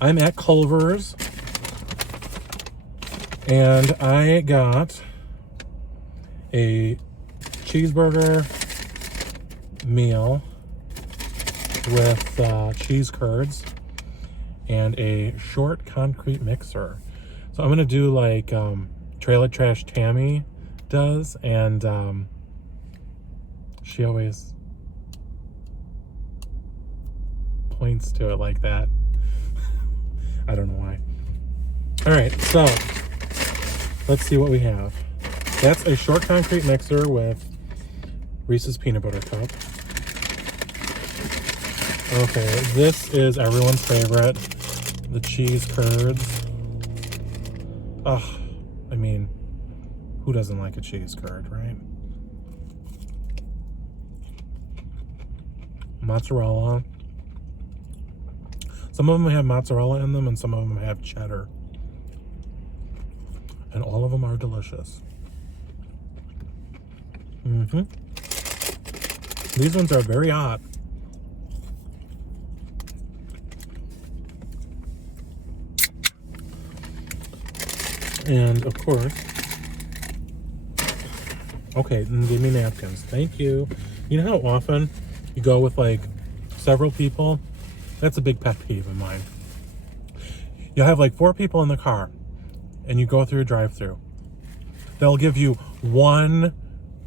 I'm at Culver's, and I got a cheeseburger meal with cheese curds and a short concrete mixer. So I'm gonna do like Trailer Trash Tammy does, and she always points to it like that. I don't know why. All right, so let's see what we have. That's a short concrete mixer with Reese's peanut butter cup. Okay, this is everyone's favorite, the cheese curds. Ugh, I mean, who doesn't like a cheese curd, right? Mozzarella. Some of them have mozzarella in them and some of them have cheddar. And all of them are delicious. These ones are very hot. And of course, okay, and give me napkins. Thank you. You know how often you go with like several people? That's a big pet peeve of mine. You'll have like 4 people in the car and you go through a drive-thru. They'll give you one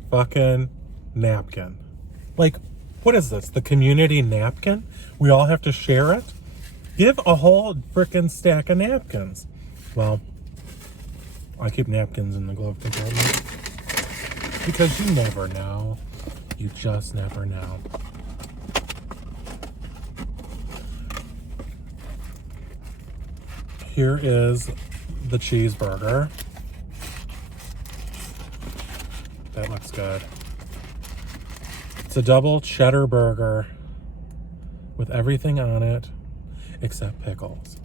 fucking napkin. Like, what is this? The community napkin? We all have to share it? Give a whole freaking stack of napkins. Well, I keep napkins in the glove compartment because you never know. You just never know. Here is the cheeseburger. That looks good. It's a double cheddar burger with everything on it except pickles.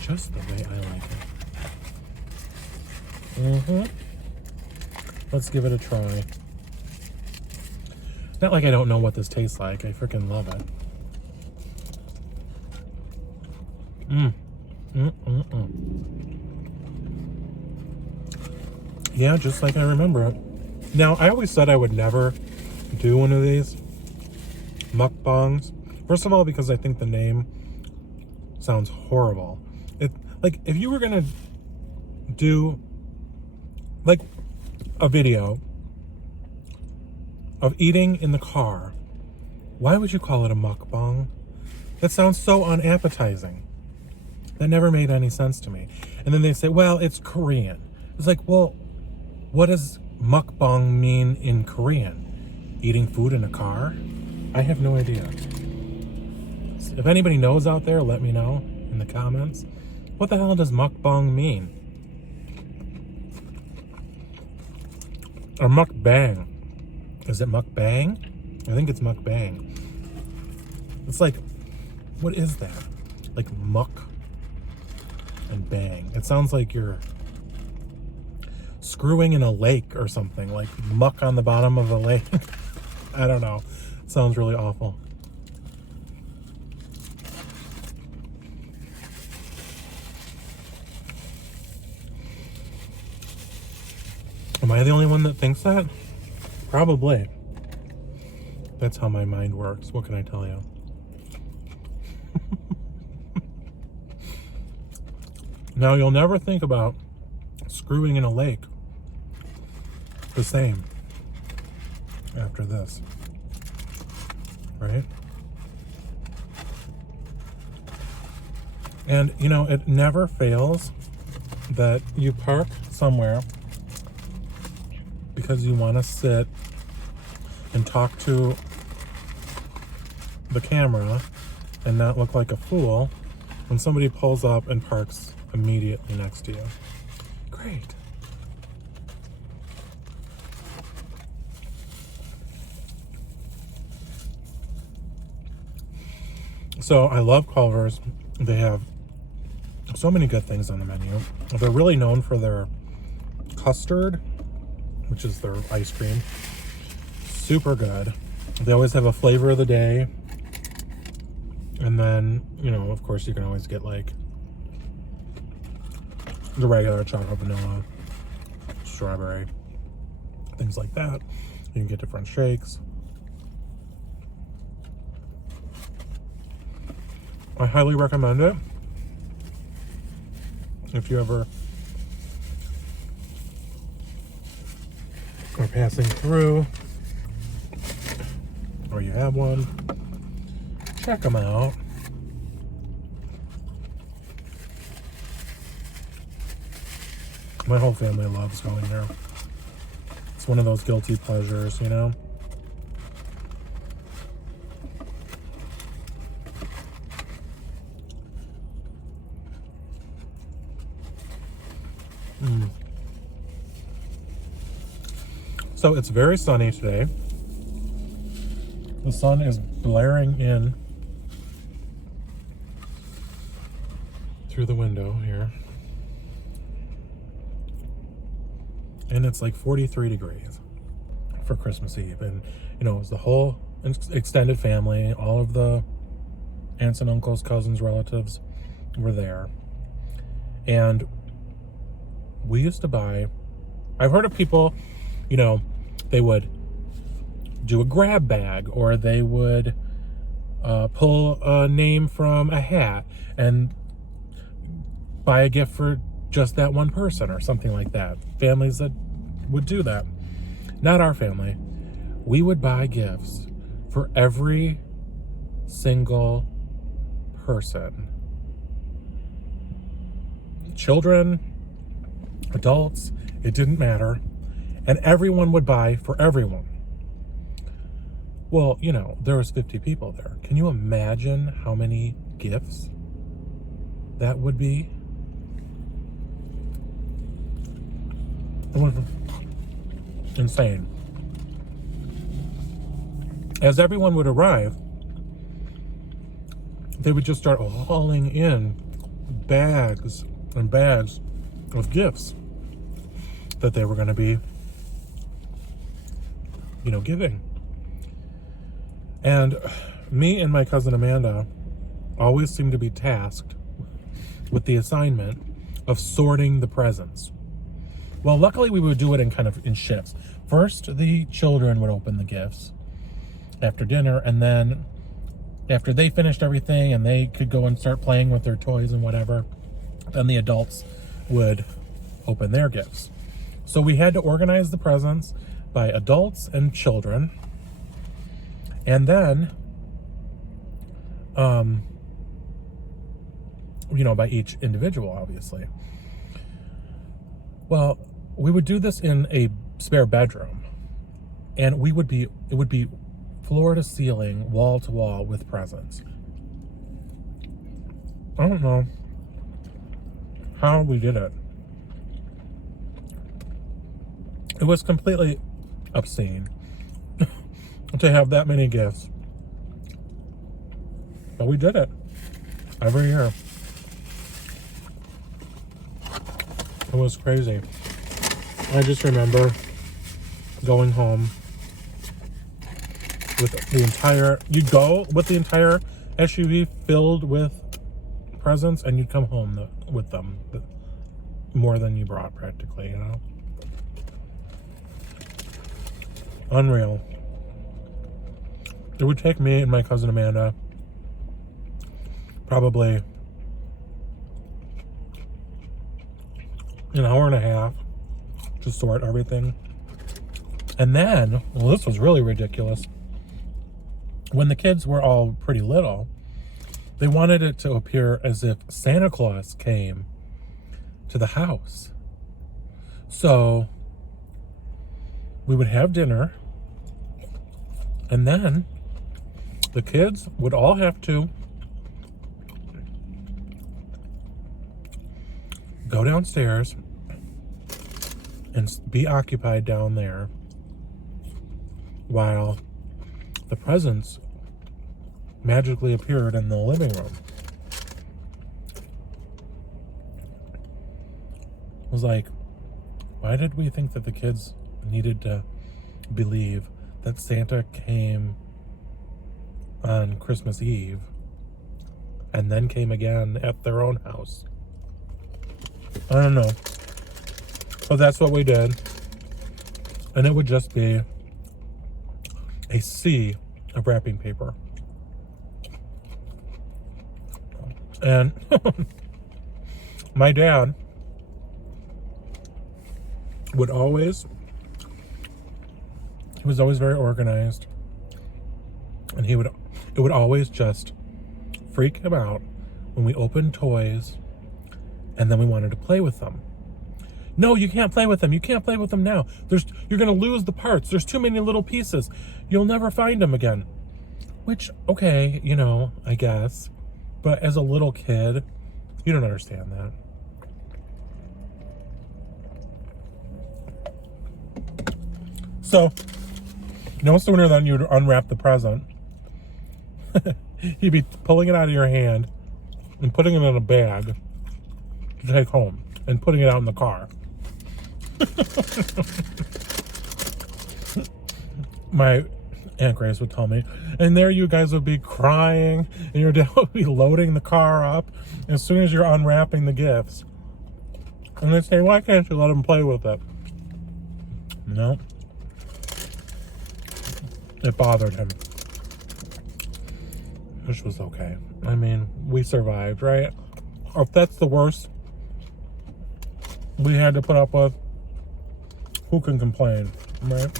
Just the way I like it. Let's give it a try. Not like I don't know what this tastes like. I freaking love it. Yeah, just like I remember it. Now, I always said I would never do one of these mukbangs. First of all, because I think the name sounds horrible. Like, if you were gonna do like a video of eating in the car, why would you call it a mukbang? That sounds so unappetizing. That never made any sense to me. And then they say, well, it's Korean. It's like, well, what does mukbang mean in Korean? Eating food in a car? I have no idea. If anybody knows out there, let me know in the comments. What the hell does mukbang mean? Or mukbang. Is it mukbang? I think it's mukbang. It's like, what is that? Like muck and bang. It sounds like you're screwing in a lake or something, like muck on the bottom of a lake. I don't know. It sounds really awful. Am I the only one that thinks that? Probably. That's how my mind works. What can I tell you? Now, you'll never think about screwing in a lake the same after this, right? And, you know, it never fails that you park somewhere because you want to sit and talk to the camera and not look like a fool when somebody pulls up and parks immediately next to you. Great. So I love Culver's. They have so many good things on the menu. They're really known for their custard, which is their ice cream. Super good. They always have a flavor of the day. And then, you know, of course, you can always get like the regular chocolate, vanilla, strawberry, things like that. You can get different shakes. I highly recommend it. If you ever are passing through, or you have one, check them out. My whole family loves going there. It's one of those guilty pleasures, you know? So it's very sunny today. The sun is blaring in through the window here. And it's like 43 degrees for Christmas Eve. And, you know, it's the whole extended family. All of the aunts and uncles, cousins, relatives were there. And we used to buy, I've heard of people, you know, they would do a grab bag, or they would pull a name from a hat and buy a gift for just that one person or something like that. Families that would do that. Not our family. We would buy gifts for every single person. Children, adults, it didn't matter. And everyone would buy for everyone. Well, you know, there was 50 people there. Can you imagine how many gifts that would be? It was insane. As everyone would arrive, they would just start hauling in bags and bags of gifts that they were going to be, you know, giving. And me and my cousin Amanda always seemed to be tasked with the assignment of sorting the presents. Well, luckily we would do it in shifts. First, the children would open the gifts after dinner, and then after they finished everything and they could go and start playing with their toys and whatever, then the adults would open their gifts. So we had to organize the presents by adults and children. And then, you know, by each individual, obviously. Well, we would do this in a spare bedroom, and it would be floor to ceiling, wall to wall with presents. I don't know how we did it. It was completely obscene to have that many gifts. But we did it every year. It was crazy. I just remember going home with the entire, you'd go with the entire SUV filled with presents, and you'd come home with them. More than you brought, practically, you know? Unreal. It would take me and my cousin Amanda probably an hour and a half to sort everything. And then, well, this was really ridiculous. When the kids were all pretty little, they wanted it to appear as if Santa Claus came to the house. So we would have dinner, and then the kids would all have to go downstairs and be occupied down there while the presents magically appeared in the living room. It was like, why did we think that the kids needed to believe that Santa came on Christmas Eve and then came again at their own house? I don't know. But that's what we did. And it would just be a sea of wrapping paper. And my dad would always, he was always very organized. And it would always just freak him out when we opened toys and then we wanted to play with them. No, you can't play with them. You can't play with them now. You're going to lose the parts. There's too many little pieces. You'll never find them again. Which, okay, you know, I guess. But as a little kid, you don't understand that. So, no sooner than you'd unwrap the present, he'd be pulling it out of your hand and putting it in a bag to take home and putting it out in the car. My Aunt Grace would tell me, and there you guys would be crying, and your dad would be loading the car up as soon as you're unwrapping the gifts. And they'd say, why can't you let him play with it? No. It bothered him. Which was okay. I mean, we survived, right? Or if that's the worst we had to put up with, who can complain, right?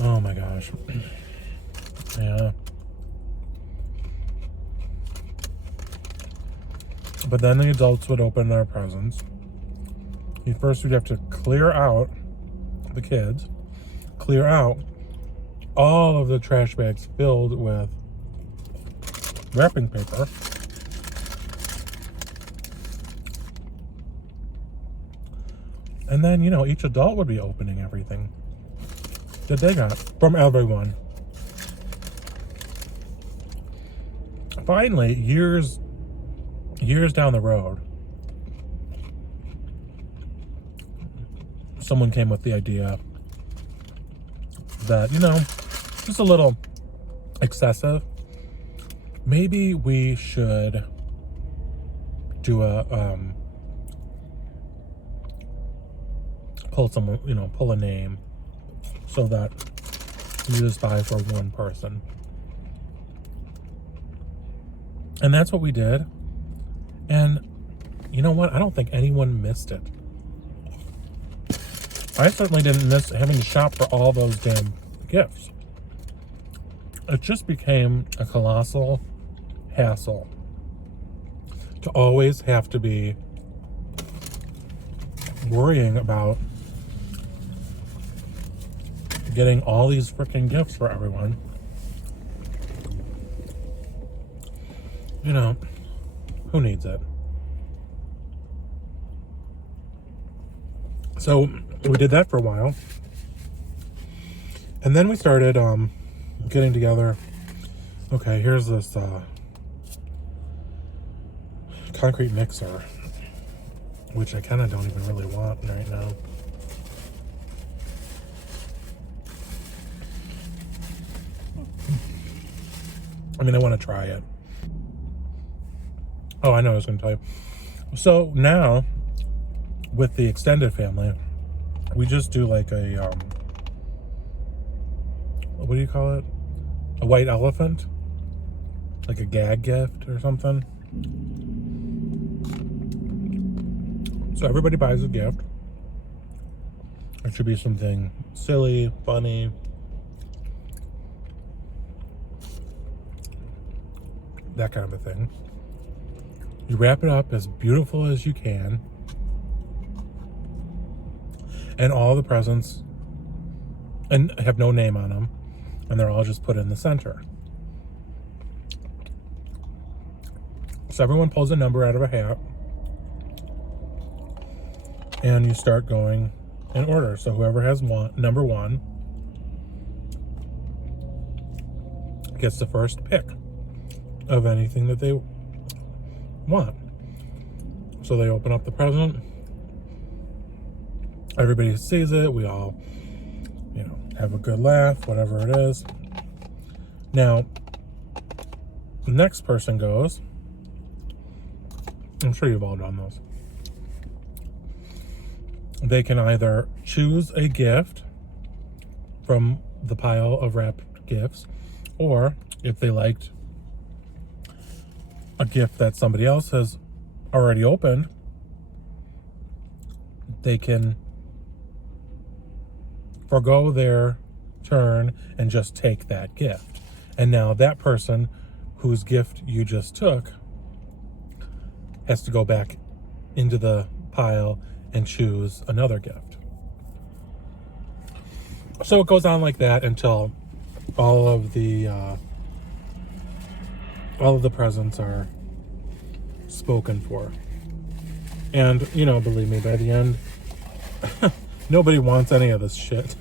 Oh my gosh. Yeah. But then the adults would open their presents. First, we'd have to clear out the kids, clear out all of the trash bags filled with wrapping paper. And then, you know, each adult would be opening everything that they got from everyone. Finally, years down the road, someone came with the idea that, you know, just a little excessive. Maybe we should do a pull a name so that you just buy for one person. And that's what we did. And you know what? I don't think anyone missed it. I certainly didn't miss having to shop for all those damn gifts. It just became a colossal hassle to always have to be worrying about getting all these freaking gifts for everyone. You know, who needs it? So we did that for a while. And then we started getting together. Okay, here's this concrete mixer, which I kind of don't even really want right now. I mean, I want to try it. Oh, I know what I was going to tell you. So now, with the extended family, we just do like a, what do you call it? A white elephant? Like a gag gift or something. So everybody buys a gift. It should be something silly, funny. That kind of a thing. You wrap it up as beautiful as you can. And all the presents and have no name on them. And they're all just put in the center. So everyone pulls a number out of a hat. And you start going in order. So whoever has number one gets the first pick of anything that they want. So they open up the present. Everybody sees it. We all, you know, have a good laugh, whatever it is. Now, the next person goes, I'm sure you've all done those. They can either choose a gift from the pile of wrapped gifts, or if they liked a gift that somebody else has already opened, they can forgo their turn and just take that gift. And now that person whose gift you just took has to go back into the pile and choose another gift. So it goes on like that until all of the presents are spoken for. And, you know, believe me, by the end, nobody wants any of this shit.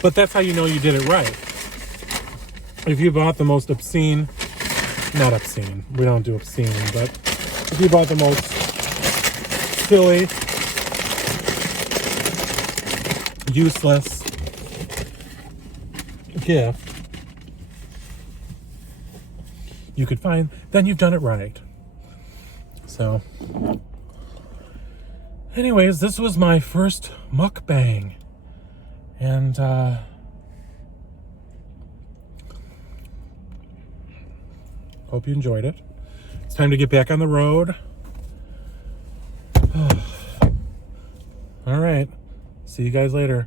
But that's how you know you did it right. If you bought the most obscene, not obscene, we don't do obscene, but if you bought the most silly, useless gift you could find, then you've done it right. So, anyways, this was my first mukbang. And, hope you enjoyed it. It's time to get back on the road. All right. See you guys later.